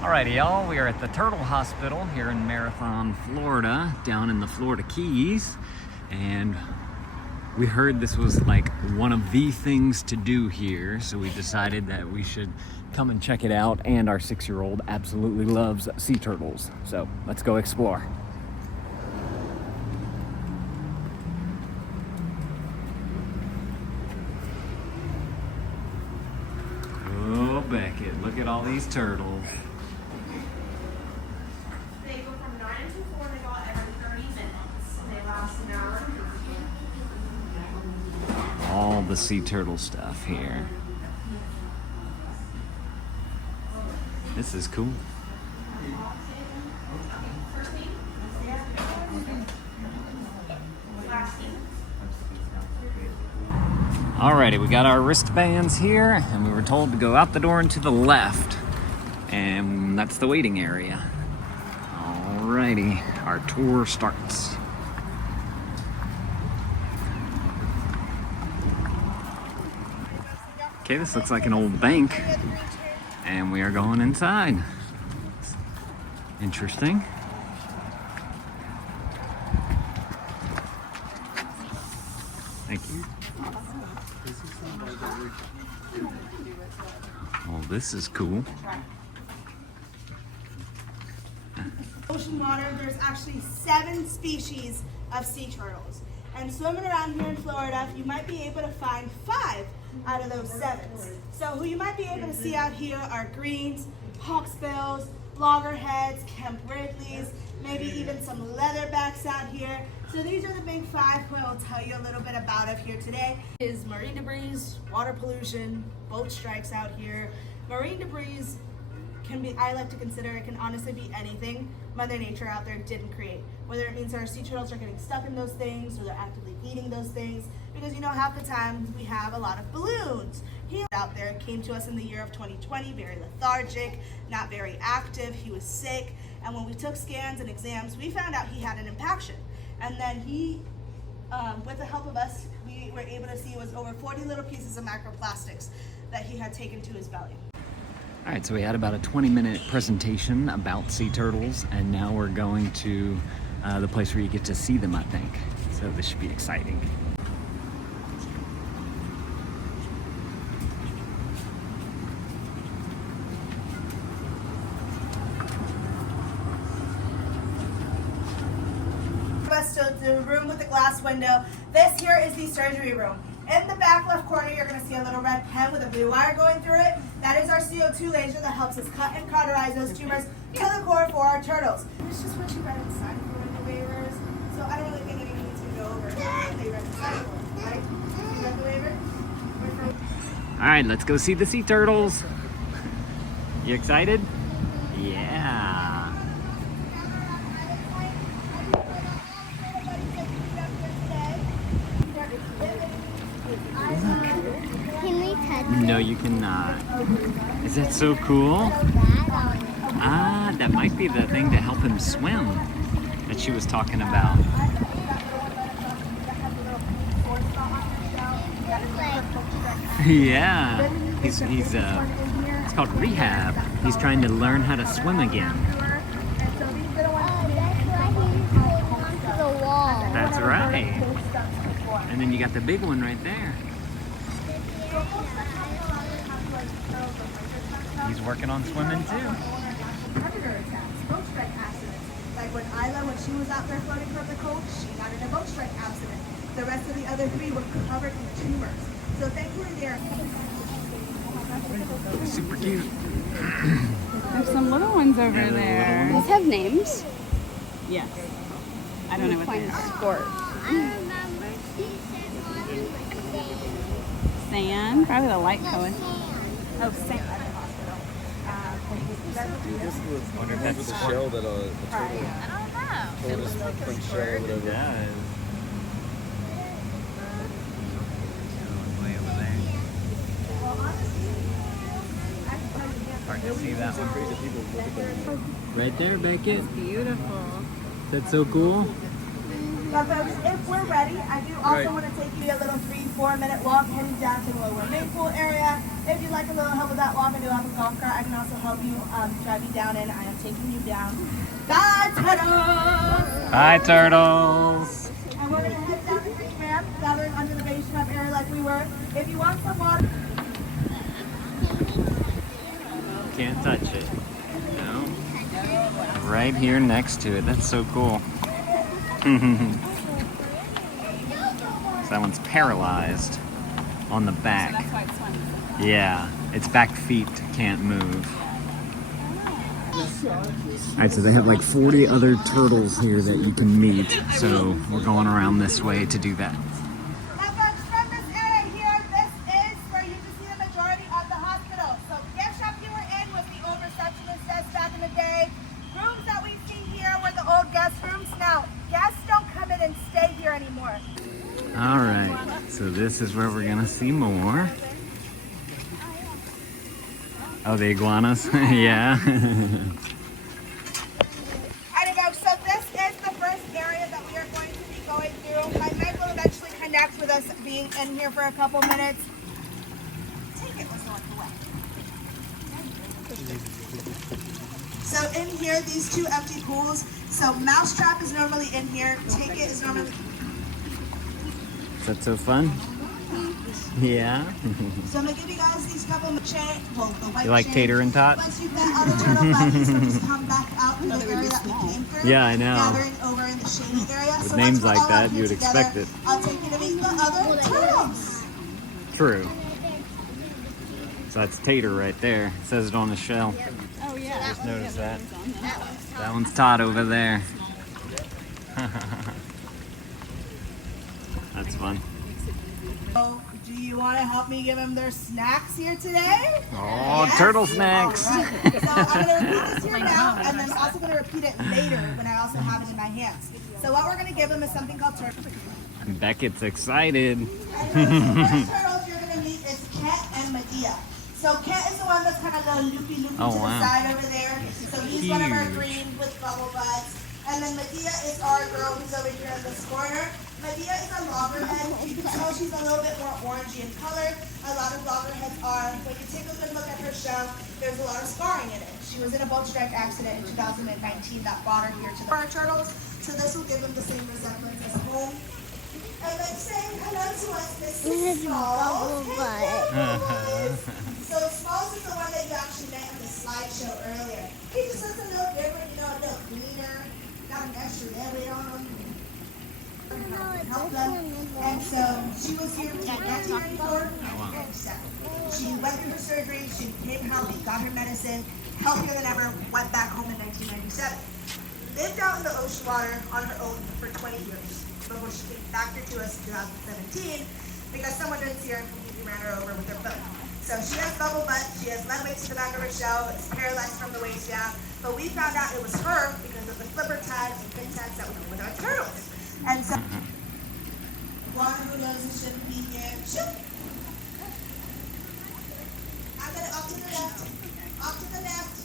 Alrighty, y'all, we are at the Turtle Hospital here in Marathon, Florida, down in the Florida Keys, and we heard this was like one of the things to do here, so we decided that we should come and check it out, and our 6-year-old absolutely loves sea turtles, so let's go explore. Oh, Beckett, look at all these turtles. They go from 9 to 4, they go out every 30 minutes. They last an hour. All the sea turtle stuff here. This is cool. First name? Last name? Alrighty, we got our wristbands here, and we were told to go out the door and to the left. And that's the waiting area. Alrighty, our tour starts. Okay, this looks like an old bank. And we are going inside. Interesting. Thank you. Oh, this is cool. Ocean water, there's actually 7 species of sea turtles. And swimming around here in Florida, you might be able to find 5 out of those 7. So who you might be able to see out here are greens, hawksbills, loggerheads, Kemp Ridleys, maybe even some leatherbacks out here. So these are the big 5 who I will tell you a little bit about of here today. Is marine debris, water pollution, boat strikes out here. Marine debris can be, I like to consider it can honestly be anything Mother Nature out there didn't create. Whether it means our sea turtles are getting stuck in those things or they're actively eating those things. Because you know, half the time we have a lot of balloons. He out there came to us in the year of 2020, very lethargic, not very active, he was sick. And when we took scans and exams, we found out he had an impaction. And then he, with the help of us, we were able to see it was over 40 little pieces of microplastics that he had taken to his belly. All right, so we had about a 20-minute presentation about sea turtles, and now we're going to the place where you get to see them, I think. So this should be exciting. So the room with the glass window. This here is the surgery room. In the back left corner, you're going to see a little red pen with a blue wire going through it. That is our CO2 laser that helps us cut and cauterize those tumors to the core for our turtles. It's just what you read inside for the waivers. So I don't really think anyone needs to go over what they read inside for, right? You got the waiver? All right, let's go see the sea turtles. You excited? Yeah. Can we touch No, you cannot. Is that so cool? Ah, that might be the thing to help him swim that she was talking about. Yeah, it's called Rehab. He's trying to learn how to swim again. the wall? That's right. And then you got the big one right there. He's working on swimming too. Predator attacks, boat strike accidents. Like when Isla, when she was out there floating from the coast, she got in a boat strike accident. The rest of the other 3 were covered in tumors. So thankfully they're Super cute. There's some little ones over Yeah, the there. little These have names. Yes. I don't know what they are. Sport. I remember she said Sand, probably the light color. Oh, sand. I wonder if that's the shell that a turtle I told us to print shell or whatever. does. Way over there. Hard to see that one. Crazy people look at them. Right there, Beckett. Beautiful. That's so cool. But folks, if we're ready, I do also Right. want to take you a little 3-4 minute walk heading down to the lower main pool area. If you'd like a little help with that walk, I do have a golf cart. I can also help you drive you down, and I am taking you down. Bye, turtles! Hi, turtles. And we're going to head down the creek ramp, gathering under the base jump area like we were. If you want some water, Can't touch it. No. Right here next to it. That's so cool. So that one's paralyzed on the back. That's why it's fun. Yeah, its back feet can't move. Alright, so they have like 40 other turtles here that you can meet. So we're going around this way to do that. now folks, from this area here, this is where you can see the majority of the hospital. So the gift shop you were in was the old receptionist desk back in the day. Rooms that we see here were the old guest rooms. Now, guests don't come in and stay here anymore. Alright, so this is where we're gonna see more. Oh, the iguanas? Yeah. Alrighty folks, so this is the first area that we are going to be going through. My Meg will eventually connect with us being in here for a couple minutes. Take it was north away. So in here, these two empty pools. So Mousetrap is normally in here. Take it is normally. Is that so fun? Yeah. So I'm gonna give you guys these couple of the white You like chain. tater and tot? Once you've met other turtle buddies, we'll just come back out in the area that we came through. Yeah, I know. Gathering over in the shady area. With So names once we're like all that, out here you would together, expect it. I'll take you to meet the other turtles. True. So that's tater right there. It says it on the shell. Oh, yeah. Just noticed that. That one's Todd over there. That's fun. So, do you want to help me give them their snacks here today? Oh, Yes? turtle snacks. All right. So I'm going to repeat this here now, and then I'm also going to repeat it later when I also have it in my hands. So what we're going to give them is something called turtle. Beckett's excited. And so the first turtles you're going to meet is Ket and Medea. So Ket is the one that's kind of the loopy Oh, to wow. the side over there. So he's one of our huge. green with bubble butts. And then Medea is our girl who's over here in this corner. Medea is a loggerhead. You can tell she's a little bit more orangey in color. A lot of loggerheads are. When you take a good look at her shell, there's a lot of scarring in it. She was in a boat strike accident in 2019 that brought her here to the our turtles. So this will give them the same resemblance as home. And then saying hello to us, Mrs. Smalls. So Smalls is the one that you actually met in the slideshow earlier. He just looks a little different, you know, a little cleaner, got an extra lily on him. Help them. And so she was here in 1994 and 97. She went through her surgery, she became healthy, got her medicine, healthier than ever, went back home in 1997. Lived out in the ocean water on her own for 20 years before she came back here to us in 2017 because someone didn't see her and completely ran her over with their boat. So she has bubble butt, she has lead weights to the back of her shell, it's paralyzed from the waist down, but we found out it was her because of the flipper tags and pin tags that we put with our turtles. And so, one who knows he shouldn't be here, shoot! I'm gonna off to the left, off to the left.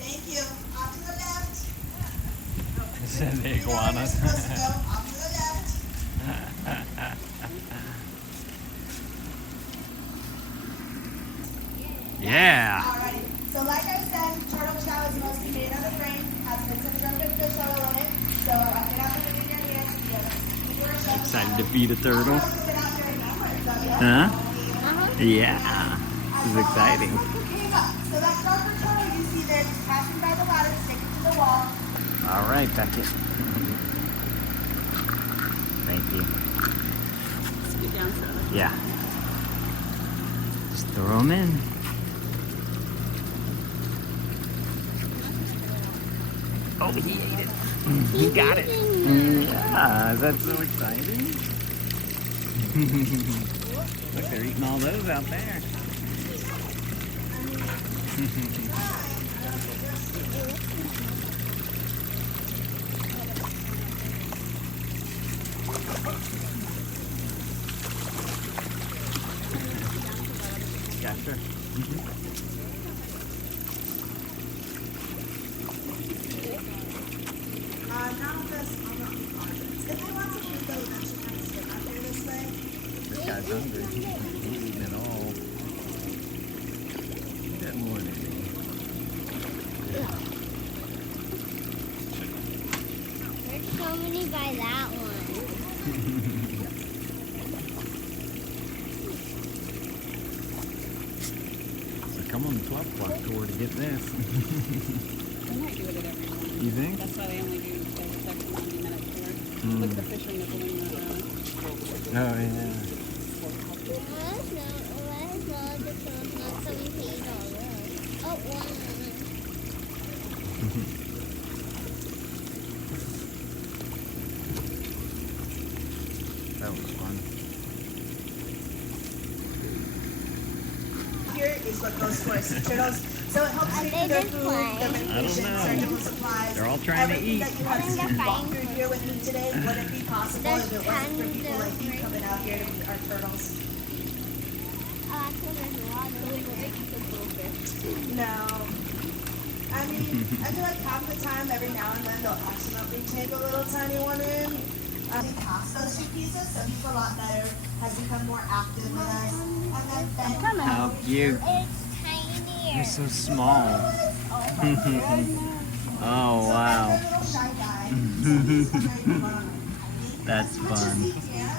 Thank you, off to the left. Said the You know where you're iguanas. supposed to go, off to the left. Yeah. Alrighty. So like I said, turtle shell is mostly made out of frame, has been some drunken fish oil in it. So I get out the in your hands, you know, Excited to feed a turtle. Huh? Yeah. This is exciting. So that darker turtle you see there just passing by the ladder, sticking to the wall. All right, Beckett. Thank you. Scoot down so. Yeah. Just throw them in. Oh, he ate it. He got it. Yeah, that's so exciting. Look, they're eating all those out there. Yeah, sure. Now this, I'm not If they want some food, they'll eventually kind of swim out here this way. This guy's hungry. He's eating it all. Good morning. There's so many by that one. So come on the 12 o'clock tour to get this. They might do it at every one. You think? That's why they only do the second 90-minute tour. Look at the fishermen nibbling the Oh, yeah. Oh, one. That was fun. Here is what goes for sea turtles. So it helps you with their food, their medication, know. surgical supplies. They're all trying to everything eat. that you have seen walk through here with me today wouldn't be possible if it wasn't for people like you coming out here to meet our turtles. No. I mean, I feel like half the time, every now and then, they'll accidentally take a little tiny one in. He passed those 2 pieces, so he's a lot better, has become more active with us. And then Ben, How cute. It's tinier. You're so small. Oh, wow. a little shy guy. So he's very fun. That's Which is fun. he can.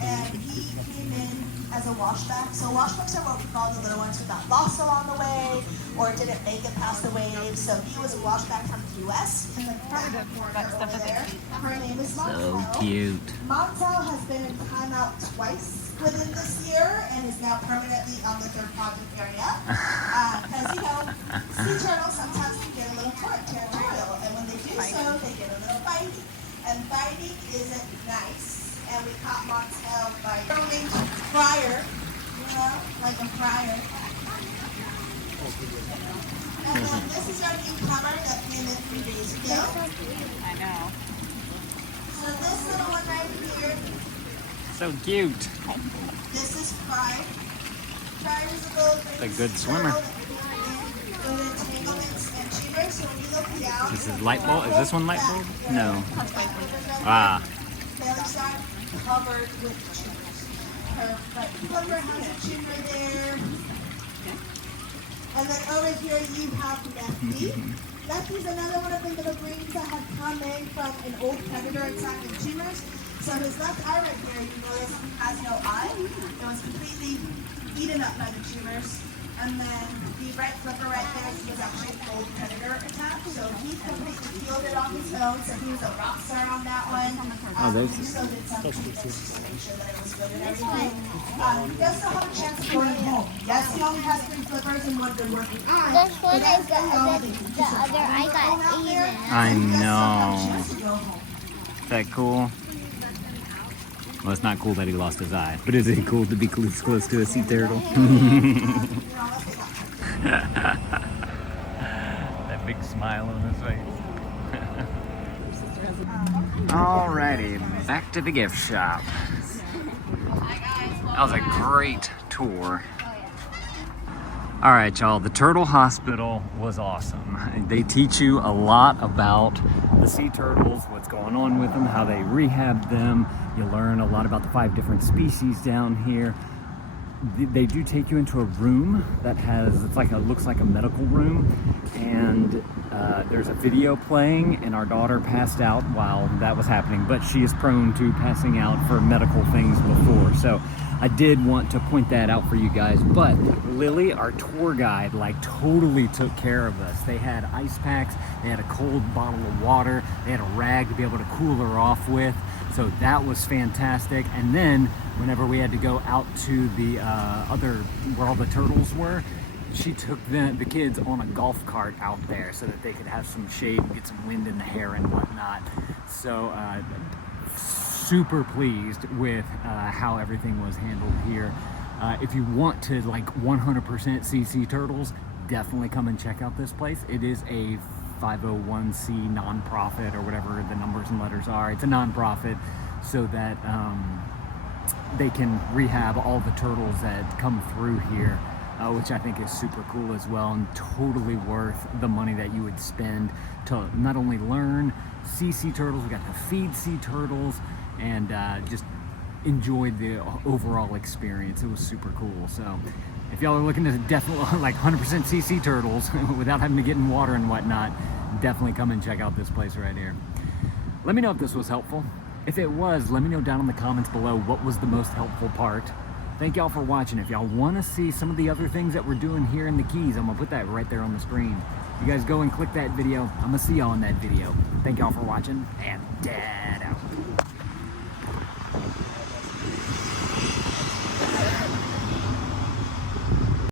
And he came in as a washback. So washbacks are what we call the little ones who got lost along the way or didn't make it past the waves. So he was a washback from the U.S. And the over there. Her name is So Montel. cute. Montel has been in timeout twice within this year and is now permanently on the 3rd project area. Because, sea turtles sometimes can get a little territorial. And when they do so, they get a little bitey. And biting isn't nice. And we caught Montel by throwing fryer, like a fryer. And then this is our newcomer that came in 3 days ago. I know. So this little one right here, So cute. this is Fry. Fry is a little A good swimmer. with entanglements and cheaters. So when you look down, This is light bulb. Is this one light bulb? No. Ah. belly side covered with cheaters. Her right flipper has a cheater there. And then over here you have Lefty. Lefty's another one of the little greens that have come in from an old predator attacking tumors. So his left eye right here, you notice has no eye. It was completely eaten up by the tumors. And then the right flipper right there was actually an old predator attack. So he completely healed it on his own. So he was a rock star on that one. there's He still did some treatments just to make sure that it was good and everything. He does still have a chance of going home. Yes, he only has 3 flippers and 1 good working eye. This one is the other I got eaten. I know. Is that cool? Well, it's not cool that he lost his eye, but is it cool to be close to a sea turtle? That big smile on his face. Alrighty, back to the gift shop. That was a great tour. All right, y'all, the Turtle Hospital was awesome. They teach you a lot about the sea turtles, what's going on with them, how they rehab them. You learn a lot about the 5 different species down here. They do take you into a room that looks like a medical room, and there's a video playing, and our daughter passed out while that was happening, but she is prone to passing out for medical things before, so I did want to point that out for you guys. But Lily, our tour guide, totally took care of us. They had ice packs, they had a cold bottle of water, they had a rag to be able to cool her off with. So that was fantastic. And then whenever we had to go out to the where all the turtles were, she took the kids on a golf cart out there so that they could have some shade and get some wind in the hair and whatnot. So super pleased with how everything was handled here. If you want to 100% see sea turtles, definitely come and check out this place. It is a 501c nonprofit, or whatever the numbers and letters are. It's a nonprofit so that they can rehab all the turtles that come through here. which I think is super cool as well, and totally worth the money that you would spend to not only learn, see sea turtles, we got to feed sea turtles, and just enjoyed the overall experience. It was super cool. So if y'all are looking to definitely like 100% see sea turtles without having to get in water and whatnot, definitely come and check out this place right here. Let me know if this was helpful. If it was, let me know down in the comments below what was the most helpful part. Thank y'all for watching. If y'all want to see some of the other things that we're doing here in the Keys, I'm gonna put that right there on the screen. You guys go and click that video. I'm gonna see y'all in that video. Thank y'all for watching, and Dad out.